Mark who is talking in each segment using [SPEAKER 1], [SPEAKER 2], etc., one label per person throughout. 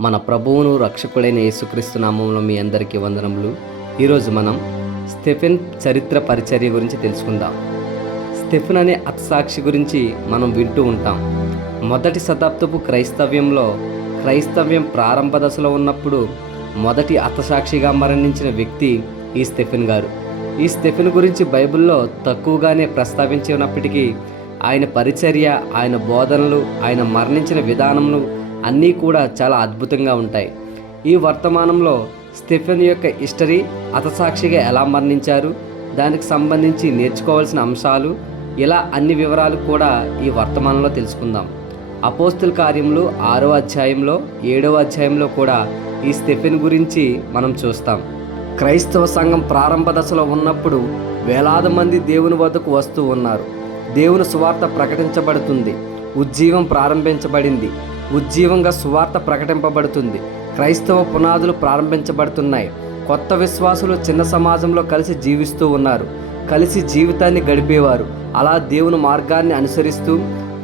[SPEAKER 1] మన ప్రభువును రక్షకుడైన యేసుక్రీస్తు నామంలో మీ అందరికీ వందనములు. ఈరోజు మనం స్టెఫెన్ చరిత్ర పరిచర్య గురించి తెలుసుకుందాం. స్టెఫెన్ అనే అత్సాక్షి గురించి మనం వింటూ ఉంటాం. మొదటి శతాబ్దపు క్రైస్తవ్యంలో క్రైస్తవ్యం ప్రారంభ దశలో ఉన్నప్పుడు మొదటి అత్తసాక్షిగా మరణించిన వ్యక్తి ఈ స్టెఫెన్ గారు. ఈ స్టెఫెన్ గురించి బైబిల్లో తక్కువగానే ప్రస్తావించినప్పటికీ ఆయన పరిచర్య ఆయన బోధనలు ఆయన మరణించిన విధానములు అన్నీ కూడా చాలా అద్భుతంగా ఉంటాయి. ఈ వర్తమానంలో స్టెఫెన్ యొక్క హిస్టరీ అతసాక్షిగా ఎలా మరణించారు దానికి సంబంధించి నేర్చుకోవాల్సిన అంశాలు ఇలా అన్ని వివరాలు కూడా ఈ వర్తమానంలో తెలుసుకుందాం. అపోస్తుల కార్యములు ఆరో అధ్యాయంలో ఏడవ అధ్యాయంలో కూడా ఈ స్టెఫెన్ గురించి మనం చూస్తాం. క్రైస్తవ సంఘం ప్రారంభ దశలో ఉన్నప్పుడు వేలాది మంది దేవుని వద్దకు వస్తూ ఉన్నారు. దేవుని సువార్త ప్రకటించబడుతుంది. ఉజ్జీవం ప్రారంభించబడింది. ఉజ్జీవంగా సువార్త ప్రకటింపబడుతుంది. క్రైస్తవ పునాదులు ప్రారంభించబడుతున్నాయి. కొత్త విశ్వాసులు చిన్న సమాజంలో కలిసి జీవిస్తూ ఉన్నారు. కలిసి జీవితాన్ని గడిపేవారు. అలా దేవుని మార్గాన్ని అనుసరిస్తూ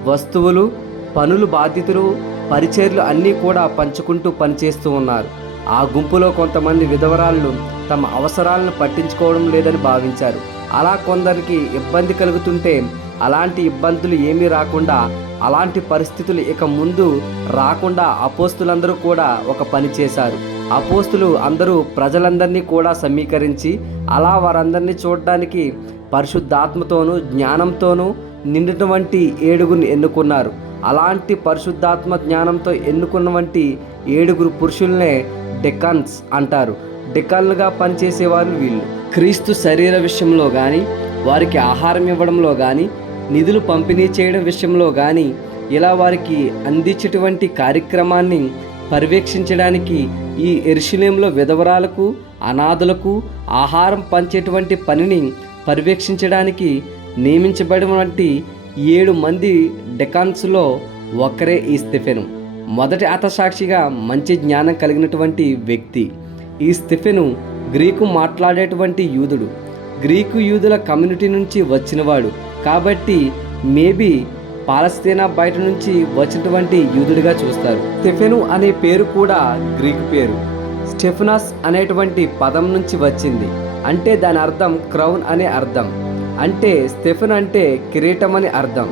[SPEAKER 1] వస్తువులు పనులు బాధితులు పరిచర్లు అన్నీ కూడా పంచుకుంటూ పనిచేస్తూ ఉన్నారు. ఆ గుంపులో కొంతమంది విధవరాళ్ళు తమ అవసరాలను పట్టించుకోవడం లేదని భావించారు. అలా కొందరికి ఇబ్బంది కలుగుతుంటే అలాంటి ఇబ్బందులు ఏమీ రాకుండా అలాంటి పరిస్థితులు ఇక ముందు రాకుండా అపోస్తులందరూ కూడా ఒక పని చేశారు. అపోస్తులు అందరూ ప్రజలందరినీ కూడా సమీకరించి అలా వారందరినీ చూడడానికి పరిశుద్ధాత్మతోనూ జ్ఞానంతోనూ నిండినటువంటి ఏడుగురిని ఎన్నుకున్నారు. అలాంటి పరిశుద్ధాత్మ జ్ఞానంతో ఎన్నుకున్నవంటి ఏడుగురు పురుషుల్నే డెకాన్స్ అంటారు. డెకాన్లుగా పనిచేసేవారు వీళ్ళు. క్రీస్తు శరీర విషయంలో కానీ వారికి ఆహారం ఇవ్వడంలో కానీ నిధులు పంపిణీ చేయడం విషయంలో కానీ ఇలా వారికి అందించేటువంటి కార్యక్రమాన్ని పర్యవేక్షించడానికి ఈ ఎరుశలేంలో విధవరాలకు అనాథులకు ఆహారం పంచేటువంటి పనిని పర్యవేక్షించడానికి నియమించబడినటువంటి ఏడు మంది డెకాన్స్లో ఒకరే ఈ స్టెఫెను మొదటి అతసాక్షిగా మంచి జ్ఞానం కలిగినటువంటి వ్యక్తి. ఈ స్టెఫెను గ్రీకు మాట్లాడేటువంటి యూదుడు. గ్రీకు యూదుల కమ్యూనిటీ నుంచి వచ్చినవాడు. కాబట్టి మేబీ పాలస్తీనా బయట నుంచి వచ్చినటువంటి యూదుడిగా చూస్తారు. స్టెఫెను అనే పేరు కూడా గ్రీక్ పేరు. స్టెఫనాస్ అనేటువంటి పదం నుంచి వచ్చింది. అంటే దాని అర్థం క్రౌన్ అనే అర్థం. అంటే స్టెఫెన్ అంటే కిరీటం అని అర్థం.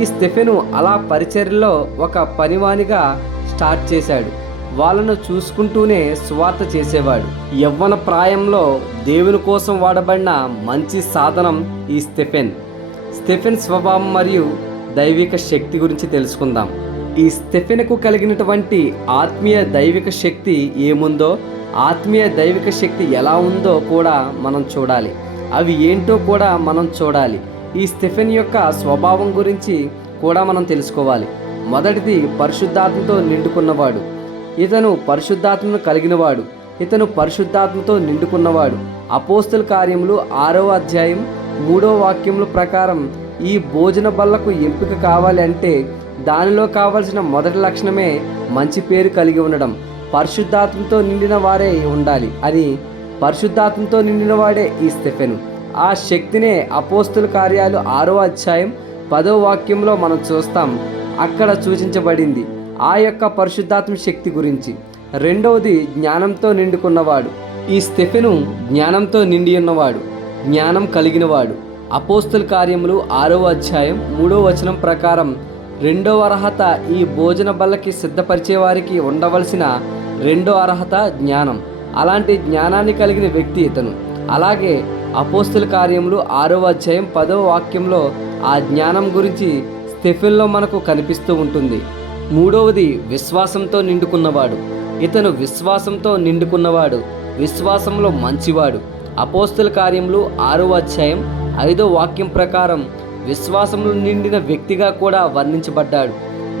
[SPEAKER 1] ఈ స్టెఫెను అలా పరిచర్లో ఒక పనివానిగా స్టార్ట్ చేశాడు. వాళ్ళను చూసుకుంటూనే సువార్త చేసేవాడు. యవ్వన ప్రాయంలో దేవుని కోసం వాడబడిన మంచి సాధనం ఈ స్టెఫెన్. స్టెఫెన్ స్వభావం మరియు దైవిక శక్తి గురించి తెలుసుకుందాం. ఈ స్టెఫెన్కు కలిగినటువంటి ఆత్మీయ దైవిక శక్తి ఏముందో ఆత్మీయ దైవిక శక్తి ఎలా ఉందో కూడా మనం చూడాలి. అవి ఏంటో కూడా మనం చూడాలి. ఈ స్టెఫెన్ యొక్క స్వభావం గురించి కూడా మనం తెలుసుకోవాలి. మొదటిది పరిశుద్ధాత్మతో నిండుకున్నవాడు. ఇతను పరిశుద్ధాత్మను కలిగినవాడు. ఇతను పరిశుద్ధాత్మతో నిండుకున్నవాడు. అపోస్తుల కార్యములు ఆరో అధ్యాయం మూడో వాక్యముల ప్రకారం ఈ భోజన బల్లకు ఎంపిక కావాలి అంటే దానిలో కావలసిన మొదటి లక్షణమే మంచి పేరు కలిగి ఉండడం. పరిశుద్ధాత్మతో నిండిన వారే ఉండాలి. అని పరిశుద్ధాత్మతో నిండిన వాడే ఈ స్టెఫెను. ఆ శక్తినే అపోస్తుల కార్యాలు ఆరో అధ్యాయం పదో వాక్యంలో మనం చూస్తాం. అక్కడ సూచించబడింది ఆ యొక్క పరిశుద్ధాత్మ శక్తి గురించి. రెండవది జ్ఞానంతో నిండుకున్నవాడు. ఈ స్టెఫెను జ్ఞానంతో నిండి ఉన్నవాడు. జ్ఞానం కలిగినవాడు. అపోస్తుల కార్యములు ఆరో అధ్యాయం మూడో వచనం ప్రకారం రెండవ అర్హత ఈ భోజన బల్లకి సిద్ధపరిచే వారికి ఉండవలసిన రెండో అర్హత జ్ఞానం. అలాంటి జ్ఞానాన్ని కలిగిన వ్యక్తి ఇతను. అలాగే అపోస్తుల కార్యములు ఆరో అధ్యాయం పదో వాక్యంలో ఆ జ్ఞానం గురించి స్టెఫిన్లో మనకు కనిపిస్తూ ఉంటుంది. మూడవది విశ్వాసంతో నిండుకున్నవాడు. ఇతను విశ్వాసంతో నిండుకున్నవాడు. విశ్వాసంలో మంచివాడు. అపోస్తుల కార్యములు ఆరో అధ్యాయం ఐదో వాక్యం ప్రకారం విశ్వాసంలో నిండిన వ్యక్తిగా కూడా వర్ణించబడ్డాడు.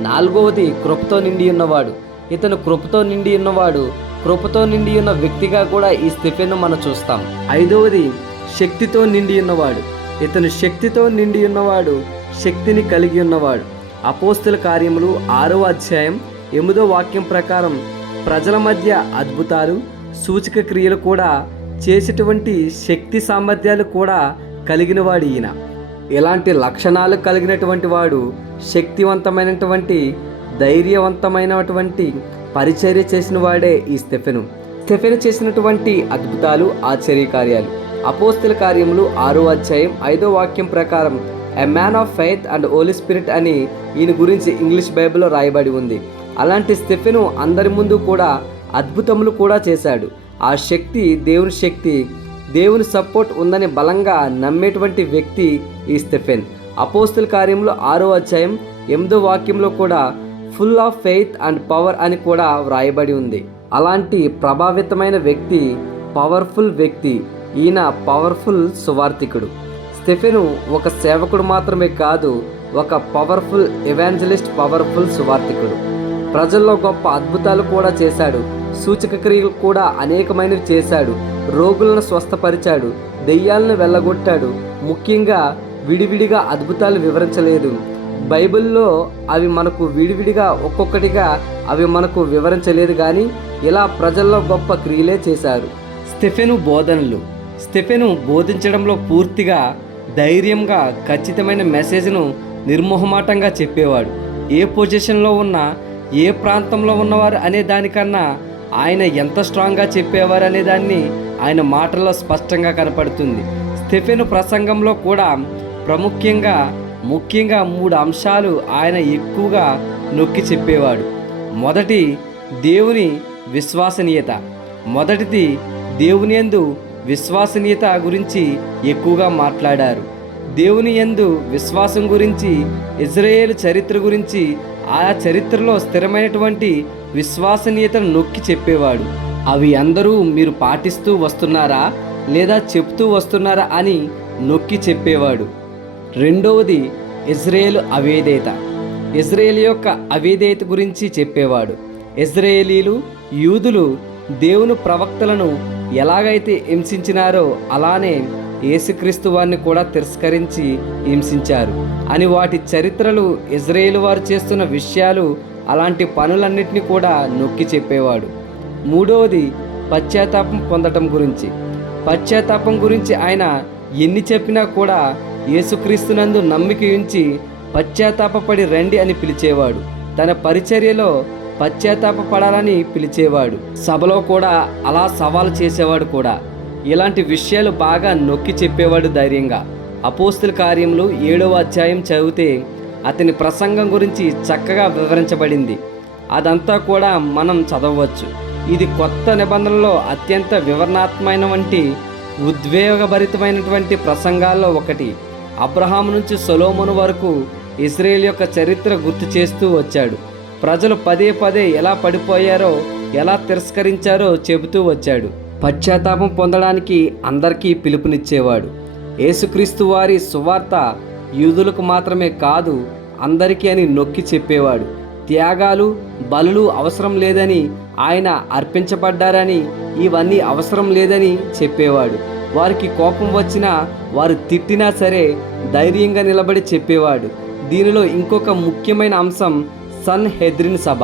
[SPEAKER 1] నాలుగవది కృపతో నిండి ఉన్నవాడు. ఇతను కృపతో నిండి ఉన్నవాడు కృపతో నిండి ఉన్న వ్యక్తిగా కూడా ఈ స్టెఫెన్ను మనం చూస్తాం. ఐదవది శక్తితో నిండి ఉన్నవాడు. ఇతను శక్తితో నిండి ఉన్నవాడు శక్తిని కలిగి ఉన్నవాడు. అపోస్తుల కార్యములు ఆరో అధ్యాయం ఎనిమిదో వాక్యం ప్రకారం ప్రజల మధ్య అద్భుతాలు సూచక క్రియలు కూడా చేసేటువంటి శక్తి సామర్థ్యాలు కూడా కలిగినవాడు ఈయన. ఇలాంటి లక్షణాలు కలిగినటువంటి వాడు శక్తివంతమైనటువంటి ధైర్యవంతమైనటువంటి పరిచర్య చేసిన వాడే ఈ స్టెఫెను. స్టెఫెను చేసినటువంటి అద్భుతాలు ఆశ్చర్యకార్యాలు. అపోస్తుల కార్యములు ఆరో అధ్యాయం ఐదో వాక్యం ప్రకారం a man of faith and holy spirit అని ఈయన గురించి ఇంగ్లీష్ బైబిల్లో రాయబడి ఉంది. అలాంటి స్టెఫెను అందరి ముందు కూడా అద్భుతములు కూడా చేశాడు. ఆ శక్తి దేవుని శక్తి దేవుని సపోర్ట్ ఉందని బలంగా నమ్మేటువంటి వ్యక్తి ఈ స్టెఫెన్. అపోస్తుల కార్యంలో ఆరో అధ్యాయం ఎనిమిదో వాక్యంలో కూడా full of faith and power అని కూడా వ్రాయబడి ఉంది. అలాంటి ప్రభావితమైన వ్యక్తి పవర్ఫుల్ వ్యక్తి ఈయన పవర్ఫుల్ సువార్థికుడు. స్టెఫెను ఒక సేవకుడు మాత్రమే కాదు ఒక పవర్ఫుల్ ఎవాంజలిస్ట్ పవర్ఫుల్ సువార్థికుడు. ప్రజల్లో గొప్ప అద్భుతాలు కూడా చేశాడు. సూచక క్రియలు కూడా అనేకమైనవి చేశాడు. రోగులను స్వస్థపరిచాడు. దెయ్యాలను వెళ్ళగొట్టాడు. ముఖ్యంగా విడివిడిగా అద్భుతాలు వివరించలేదు. బైబిల్లో అవి మనకు విడివిడిగా ఒక్కొక్కటిగా అవి మనకు వివరించలేదు కానీ ఇలా ప్రజల్లో గొప్ప క్రియలే చేశారు. స్టెఫెను బోధనలు. స్టెఫెను బోధించడంలో పూర్తిగా ధైర్యంగా ఖచ్చితమైన మెసేజ్ను నిర్మోహమాటంగా చెప్పేవాడు. ఏ పొజిషన్లో ఉన్నా ఏ ప్రాంతంలో ఉన్నవారు అనే దానికన్నా ఆయన ఎంత స్ట్రాంగ్గా చెప్పేవారు అనే దాన్ని ఆయన మాటల్లో స్పష్టంగా కనపడుతుంది. స్టెఫెను ప్రసంగంలో కూడా ప్రాముఖ్యంగా ముఖ్యంగా మూడు అంశాలు ఆయన ఎక్కువగా నొక్కి చెప్పేవాడు. మొదటి దేవుని విశ్వసనీయత. మొదటిది దేవుని యందు విశ్వసనీయత గురించి ఎక్కువగా మాట్లాడారు. దేవుని యందు విశ్వాసం గురించి ఇజ్రాయేల్ చరిత్ర గురించి ఆ చరిత్రలో స్థిరమైనటువంటి విశ్వసనీయతను నొక్కి చెప్పేవాడు. అవి అందరూ మీరు పాటిస్తూ వస్తున్నారా? లేదా చెప్తూ వస్తున్నారా అని నొక్కి చెప్పేవాడు. రెండవది ఇజ్రాయేల్ అవేదేత ఇజ్రాయేల్ యొక్క అవేదేత గురించి చెప్పేవాడు. ఇజ్రాయేలీలు యూదులు దేవుని ప్రవక్తలను ఎలాగైతే హింసించినారో అలానే యేసుక్రీస్తు వారిని కూడా తిరస్కరించి హింసించారు. అని వాటి చరిత్రలు ఇజ్రాయేల్ వారు చేస్తున్న విషయాలు అలాంటి పనులన్నింటినీ కూడా నొక్కి చెప్పేవాడు. మూడవది పశ్చాత్తాపం పొందటం గురించి. పశ్చాత్తాపం గురించి ఆయన ఎన్ని చెప్పినా కూడా యేసుక్రీస్తునందు నమ్మిక ఉంచి పశ్చాత్తాపపడి రండి అని పిలిచేవాడు. తన పరిచర్యలో పశ్చాత్తాపపడాలని పిలిచేవాడు. సభలో కూడా అలా సవాలు చేసేవాడు కూడా. ఇలాంటి విషయాలు బాగా నొక్కి చెప్పేవాడు ధైర్యంగా. అపోస్తుల కార్యములు ఏడవ అధ్యాయం చదివితే అతని ప్రసంగం గురించి చక్కగా వివరించబడింది. అదంతా కూడా మనం చదవవచ్చు. ఇది కొత్త నిబంధనలో అత్యంత వివరణాత్మైన వంటి ఉద్వేగభరితమైనటువంటి ప్రసంగాల్లో ఒకటి. అబ్రహాం నుంచి సొలోమును వరకు ఇస్రాయేల్ యొక్క చరిత్ర గుర్తు చేస్తూ వచ్చాడు. ప్రజలు పదే పదే ఎలా పడిపోయారో ఎలా తిరస్కరించారో చెబుతూ వచ్చాడు. పశ్చాత్తాపం పొందడానికి అందరికీ పిలుపునిచ్చేవాడు. యేసుక్రీస్తు వారి సువార్త యూదులకు మాత్రమే కాదు అందరికీ అని నొక్కి చెప్పేవాడు. త్యాగాలు బలులు అవసరం లేదని ఆయన అర్పించబడ్డారని ఇవన్నీ అవసరం లేదని చెప్పేవాడు. వారికి కోపం వచ్చినా వారు తిట్టినా సరే ధైర్యంగా నిలబడి చెప్పేవాడు. దీనిలో ఇంకొక ముఖ్యమైన అంశం సన్ హెద్రిన్ సభ.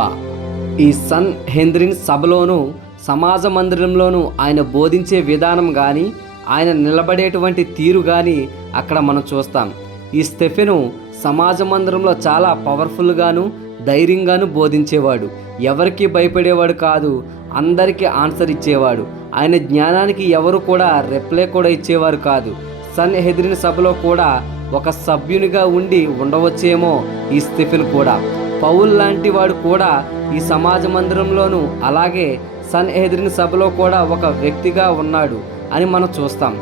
[SPEAKER 1] ఈ సన్ హెంద్రిన్ సభలోను సమాజ మందిరంలోనూ ఆయన బోధించే విధానం కానీ ఆయన నిలబడేటువంటి తీరు కానీ అక్కడ మనం చూస్తాం. ఈ స్టెఫెను సమాజ మందిరంలో చాలా పవర్ఫుల్గాను ధైర్యంగాను బోధించేవాడు. ఎవరికి భయపడేవాడు కాదు అందరికీ ఆన్సర్ ఇచ్చేవాడు. ఆయన జ్ఞానానికి ఎవరు కూడా రిప్లై కూడా ఇచ్చేవారు కాదు. సన్ హెదిరిన సభలో కూడా ఒక సభ్యునిగా ఉండి ఉండవచ్చేమో ఈ స్టెఫెన్ కూడా. పౌల్ లాంటి వాడు కూడా ఈ సమాజ మందిరంలోనూ అలాగే సన్ ఎహెద్రిన్ సభలో కూడా ఒక వ్యక్తిగా ఉన్నాడు అని మనం చూస్తాం.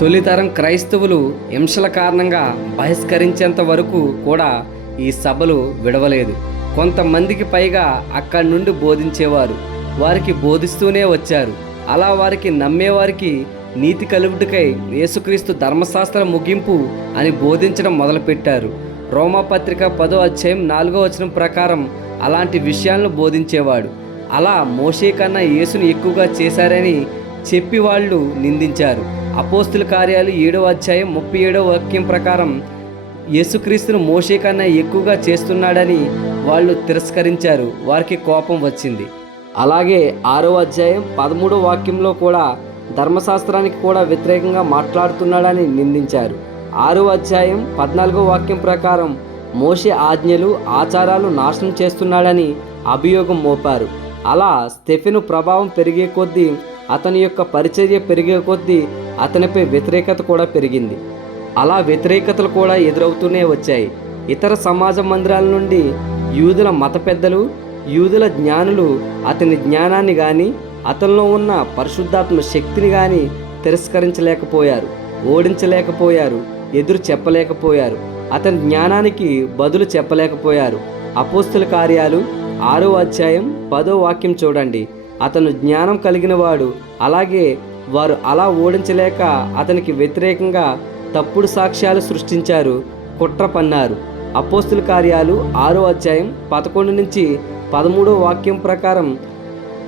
[SPEAKER 1] తొలితరం క్రైస్తవులు హింసల కారణంగా బహిష్కరించేంత వరకు కూడా ఈ సభలు విడవలేదు. కొంతమందికి పైగా అక్కడి నుండి బోధించేవారు. వారికి బోధిస్తూనే వచ్చారు. అలా వారికి నమ్మేవారికి నీతి కలుగుటకై యేసుక్రీస్తు ధర్మశాస్త్ర ముగింపు అని బోధించడం మొదలుపెట్టారు. రోమాపత్రిక పదో అధ్యాయం నాలుగో వచనం ప్రకారం అలాంటి విషయాలను బోధించేవాడు. అలా మోషే కన్నా యేసును ఎక్కువగా చేశారని చెప్పి వాళ్ళు నిందించారు. అపోస్తుల కార్యాలు ఏడవ అధ్యాయం ముప్పై ఏడవ వాక్యం ప్రకారం యేసుక్రీస్తును మోషే కన్నా ఎక్కువగా చేస్తున్నాడని వాళ్ళు తిరస్కరించారు. వారికి కోపం వచ్చింది. అలాగే ఆరో అధ్యాయం పదమూడో వాక్యంలో కూడా ధర్మశాస్త్రానికి కూడా వ్యతిరేకంగా మాట్లాడుతున్నాడని నిందించారు. ఆరో అధ్యాయం పద్నాలుగో వాక్యం ప్రకారం మోషే ఆజ్ఞలు ఆచారాలు నాశనం చేస్తున్నాడని అభియోగం మోపారు. అలా స్టెఫెను ప్రభావం పెరిగే కొద్దీ అతని యొక్క పరిచర్య పెరిగే కొద్దీ అతనిపై వ్యతిరేకత కూడా పెరిగింది. అలా వ్యతిరేకతలు కూడా ఎదురవుతూనే వచ్చాయి. ఇతర సమాజ మందిరాల నుండి యూదుల మత పెద్దలు యూదుల జ్ఞానులు అతని జ్ఞానాన్ని కానీ అతనిలో ఉన్న పరిశుద్ధాత్మ శక్తిని కానీ తిరస్కరించలేకపోయారు ఓడించలేకపోయారు ఎదురు చెప్పలేకపోయారు. అతని జ్ఞానానికి బదులు చెప్పలేకపోయారు. అపోస్తుల కార్యాలు ఆరో అధ్యాయం పదో వాక్యం చూడండి. అతను జ్ఞానం కలిగినవాడు అలాగే వారు అలా ఓడించలేక అతనికి వ్యతిరేకంగా తప్పుడు సాక్ష్యాలు సృష్టించారు. కుట్ర పన్నారు. అపోస్తుల కార్యాలు ఆరో అధ్యాయం పదకొండు నుంచి పదమూడో వాక్యం ప్రకారం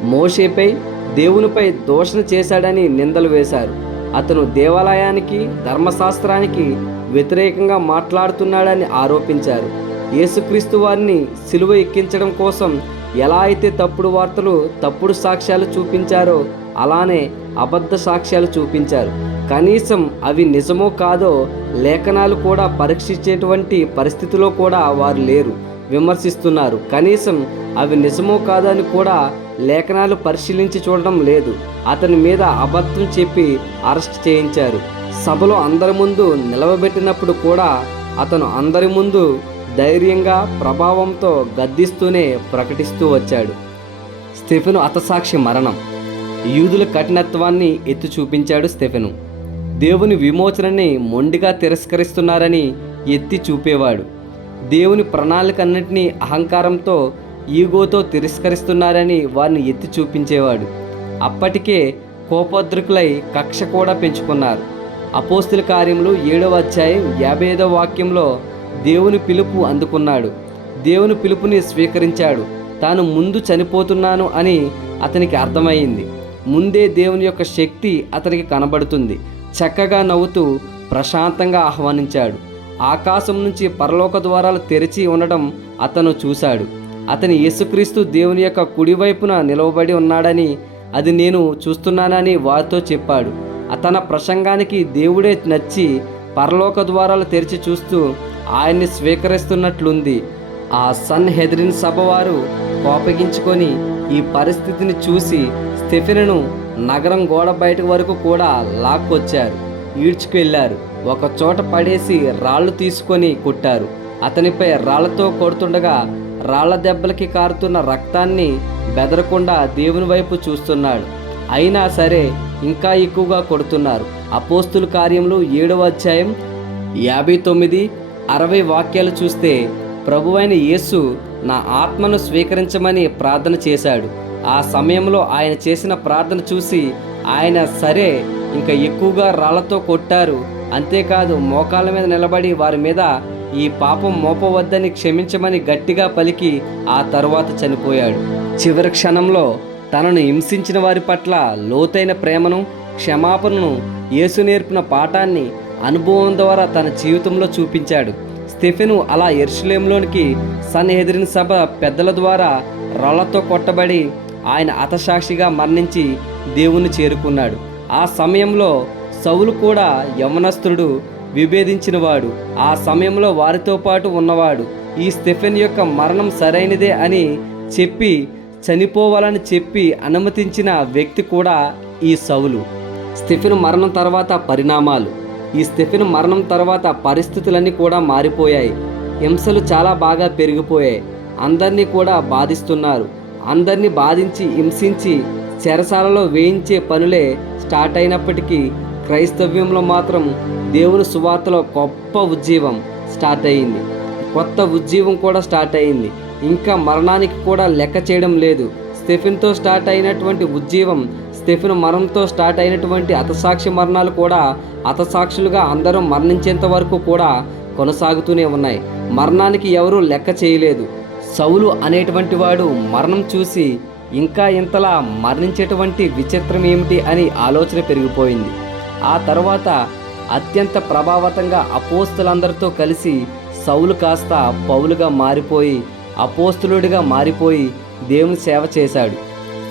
[SPEAKER 1] మోషేపై దేవునిపై దోషణ చేశాడని నిందలు వేశారు. అతను దేవాలయానికి ధర్మశాస్త్రానికి వ్యతిరేకంగా మాట్లాడుతున్నాడని ఆరోపించారు. యేసుక్రీస్తు వారిని సిలువ ఎక్కించడం కోసం ఎలా అయితే తప్పుడు వార్తలు తప్పుడు సాక్ష్యాలు చూపించారో అలానే అబద్ధ సాక్ష్యాలు చూపించారు. కనీసం అవి నిజమో కాదో లేఖనాలు కూడా పరీక్షించేటువంటి పరిస్థితిలో కూడా వారు లేరు విమర్శిస్తున్నారు. కనీసం అవి నిజమో కాదో అని కూడా లేఖనాలు పరిశీలించి చూడడం లేదు. అతని మీద అబద్ధం చెప్పి అరెస్ట్ చేయించారు. సభలో అందరి ముందు నిలవబెట్టినప్పుడు కూడా అతను అందరి ముందు ధైర్యంగా ప్రభావంతో గద్దిస్తూనే ప్రకటిస్తూ వచ్చాడు. స్టెఫెను అతసాక్షి మరణం. యూదుల కఠినత్వాన్ని ఎత్తి చూపించాడు స్టెఫెను. దేవుని విమోచనని మొండిగా తిరస్కరిస్తున్నారని ఎత్తి చూపేవాడు. దేవుని ప్రణాళికన్నింటినీ అహంకారంతో ఈగోతో తిరస్కరిస్తున్నారని వారిని ఎత్తి చూపించేవాడు. అప్పటికే కోపోద్రికులై కక్ష కూడా పెంచుకున్నారు. అపోస్తుల కార్యములు ఏడవ అధ్యాయం యాభై ఐదవ వాక్యంలో దేవుని పిలుపు అందుకున్నాడు. దేవుని పిలుపుని స్వీకరించాడు. తాను ముందు చనిపోతున్నాను అని అతనికి అర్థమైంది. ముందే దేవుని యొక్క శక్తి అతనికి కనబడుతుంది. చక్కగా నవ్వుతూ ప్రశాంతంగా ఆహ్వానించాడు. ఆకాశం నుంచి పరలోక ద్వారాలు తెరిచి ఉండడం అతను చూశాడు. అతని యేసుక్రీస్తు దేవుని యొక్క కుడివైపున నిలవబడి ఉన్నాడని అది నేను చూస్తున్నానని వారితో చెప్పాడు. తన ప్రసంగానికి దేవుడే నచ్చి పరలోక ద్వారాలు తెరిచి చూస్తూ ఆయన్ని స్వీకరిస్తున్నట్లుంది. ఆ సన్ హెదరిన్ సభవారు కోపగించుకొని ఈ పరిస్థితిని చూసి స్టెఫెన్ను నగరం గోడ బయట వరకు కూడా లాక్కొచ్చారు. ఈడ్చుకెళ్ళారు. ఒక చోట పడేసి రాళ్ళు తీసుకొని కొట్టారు. అతనిపై రాళ్ళతో కొడుతుండగా రాళ్ళ దెబ్బలకి కారుతున్న రక్తాన్ని బెదరకుండా దేవుని వైపు చూస్తున్నాడు. అయినా సరే ఇంకా ఎక్కువగా కొడుతున్నారు. అపోస్తుల కార్యములు ఏడవ అధ్యాయం యాభై తొమ్మిది అరవై వాక్యాలు చూస్తే ప్రభువైన యేసు నా ఆత్మను స్వీకరించమని ప్రార్థన చేశాడు. ఆ సమయంలో ఆయన చేసిన ప్రార్థన చూసి ఆయన సరే ఇంకా ఎక్కువగా రాళ్ళతో కొట్టారు. అంతేకాదు మోకాళ్ళ మీద నిలబడి వారి మీద ఈ పాపం మోపవద్దని క్షమించమని గట్టిగా పలికి ఆ తరువాత చనిపోయాడు. చివరి క్షణంలో తనను హింసించిన వారి పట్ల లోతైన ప్రేమను క్షమాపణను యేసు నేర్పిన పాఠాన్ని అనుభవం ద్వారా తన జీవితంలో చూపించాడు. స్టెఫెను అలా ఎర్షులేంలోనికి సన్ హెదిరిన సభ పెద్దల ద్వారా రాళ్ళతో కొట్టబడి ఆయన అతసాక్షిగా మరణించి దేవుని చేరుకున్నాడు. ఆ సమయంలో సౌలు కూడా యవనస్తుడు విభేదించినవాడు. ఆ సమయంలో వారితో పాటు ఉన్నవాడు. ఈ స్టెఫెన్ యొక్క మరణం సరైనదే అని చెప్పి చనిపోవాలని చెప్పి అనుమతించిన వ్యక్తి కూడా ఈ సౌలు. స్టెఫెన్ మరణం తర్వాత పరిణామాలు. ఈ స్టెఫెన్ మరణం తర్వాత పరిస్థితులన్నీ కూడా మారిపోయాయి. హింసలు చాలా బాగా పెరిగిపోయాయి. అందరినీ కూడా బాధిస్తున్నారు. అందరినీ బాధించి హింసించి చెరసాలలో వేయించే పనులే స్టార్ట్ అయినప్పటికీ క్రైస్తవ్యంలో మాత్రం దేవుని సువార్తలో గొప్ప ఉజ్జీవం స్టార్ట్ అయింది. కొత్త ఉజ్జీవం కూడా స్టార్ట్ అయింది. ఇంకా మరణానికి కూడా లెక్క చేయడం లేదు. స్టెఫిన్తో స్టార్ట్ అయినటువంటి ఉజ్జీవం స్టెఫిన్ మరణంతో స్టార్ట్ అయినటువంటి అతసాక్షి మరణాలు కూడా అతసాక్షులుగా అందరూ మరణించేంత వరకు కూడా కొనసాగుతూనే ఉన్నాయి. మరణానికి ఎవరూ లెక్క చేయలేదు. సౌలు అనేటువంటి వాడు మరణం చూసి ఇంకా ఇంతలా మరణించేటువంటి విచిత్రం ఏమిటి అని ఆలోచన పెరిగిపోయింది. ఆ తర్వాత అత్యంత ప్రభావతంగా అపోస్తులందరితో కలిసి సౌలు కాస్త పౌలుగా మారిపోయి అపోస్తులుడిగా మారిపోయి దేవుని సేవ చేశాడు.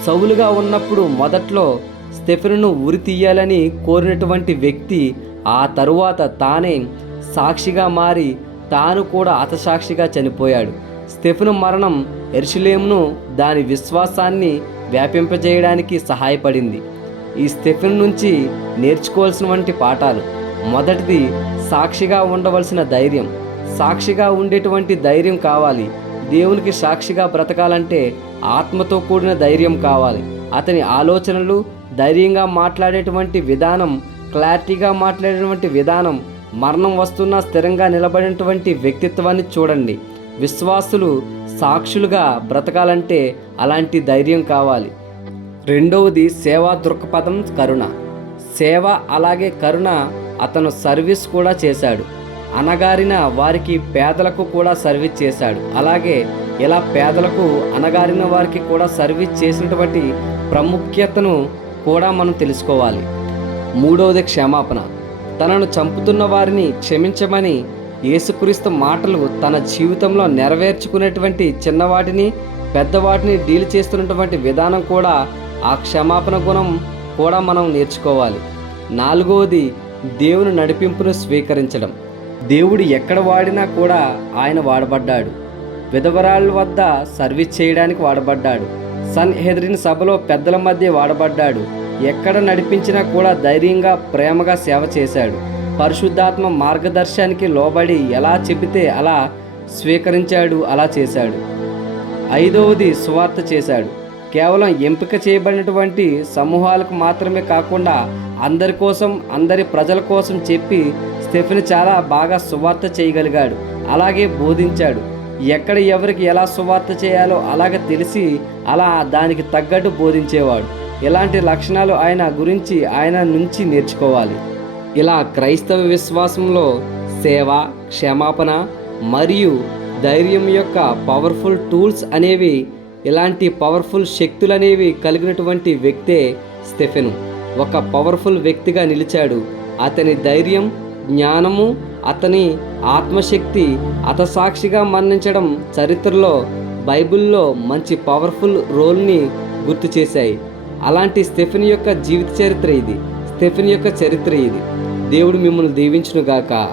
[SPEAKER 1] సౌలుగా ఉన్నప్పుడు మొదట్లో స్టెఫెనును ఉరి తీయాలని కోరినటువంటి వ్యక్తి ఆ తరువాత తానే సాక్షిగా మారి తాను కూడా అతసాక్షిగా చనిపోయాడు. స్టెఫెను మరణం ఎరుషులేమును దాని విశ్వాసాన్ని వ్యాపింపజేయడానికి సహాయపడింది. ఈ స్టెఫెన్ నుంచి నేర్చుకోవాల్సిన వంటి పాఠాలు. మొదటిది సాక్షిగా ఉండవలసిన ధైర్యం. సాక్షిగా ఉండేటువంటి ధైర్యం కావాలి. దేవునికి సాక్షిగా బ్రతకాలంటే ఆత్మతో కూడిన ధైర్యం కావాలి. అతని ఆలోచనలు ధైర్యంగా మాట్లాడేటువంటి విధానం క్లారిటీగా మాట్లాడేటువంటి విధానం మరణం వస్తున్నా స్థిరంగా నిలబడినటువంటి వ్యక్తిత్వాన్ని చూడండి. విశ్వాసులు సాక్షులుగా బ్రతకాలంటే అలాంటి ధైర్యం కావాలి. రెండవది సేవా దృక్పథం కరుణ. సేవ అలాగే కరుణ అతను సర్వీస్ కూడా చేశాడు. అనగారిన వారికి పేదలకు కూడా సర్వీస్ చేశాడు. అలాగే ఇలా పేదలకు అనగారిన వారికి కూడా సర్వీస్ చేసినటువంటి ప్రాముఖ్యతను కూడా మనం తెలుసుకోవాలి. మూడవది క్షమాపణ. తనను చంపుతున్న వారిని క్షమించమని యేసుక్రీస్తు మాటలు తన జీవితంలో నెరవేర్చుకునేటువంటి చిన్నవాటిని పెద్దవాటిని డీల్ చేస్తున్నటువంటి విధానం కూడా ఆ క్షమాపణ గుణం కూడా మనం నేర్చుకోవాలి. నాలుగవది దేవుని నడిపింపును స్వీకరించడం. దేవుడు ఎక్కడ వాడినా కూడా ఆయన వాడబడ్డాడు. విధవరాళ్ళ వద్ద సర్వీస్ చేయడానికి వాడబడ్డాడు. సన్ హెదరిన్ సభలో పెద్దల మధ్య వాడబడ్డాడు. ఎక్కడ నడిపించినా కూడా ధైర్యంగా ప్రేమగా సేవ చేశాడు. పరిశుద్ధాత్మ మార్గదర్శనానికి లోబడి ఎలా చెబితే అలా స్వీకరించాడు అలా చేశాడు. ఐదవది సువార్త చేశాడు. కేవలం ఎంపిక చేయబడినటువంటి సమూహాలకు మాత్రమే కాకుండా అందరి కోసం అందరి ప్రజల కోసం చెప్పి స్టెఫెన్ చాలా బాగా సువార్త చేయగలిగాడు. అలాగే బోధించాడు. ఎక్కడ ఎవరికి ఎలా సువార్త చేయాలో అలాగ తెలిసి అలా దానికి తగ్గట్టు బోధించేవాడు. ఇలాంటి లక్షణాలు ఆయన గురించి ఆయన నుంచి నేర్చుకోవాలి. ఇలా క్రైస్తవ విశ్వాసంలో సేవ క్షమాపణ మరియు ధైర్యం యొక్క పవర్ఫుల్ టూల్స్ అనేవి ఇలాంటి పవర్ఫుల్ శక్తులు అనేవి కలిగినటువంటి వ్యక్తే స్టెఫెను. ఒక పవర్ఫుల్ వ్యక్తిగా నిలిచాడు. అతని ధైర్యం జ్ఞానము అతని ఆత్మశక్తి అతసాక్షిగా మరణించడం చరిత్రలో బైబిల్లో మంచి పవర్ఫుల్ రోల్ని గుర్తు చేశాయి. అలాంటి స్టెఫెన్ యొక్క జీవిత చరిత్ర ఇది. స్టెఫెన్ యొక్క చరిత్ర ఇది. దేవుడు మిమ్మల్ని దీవించునుగాక.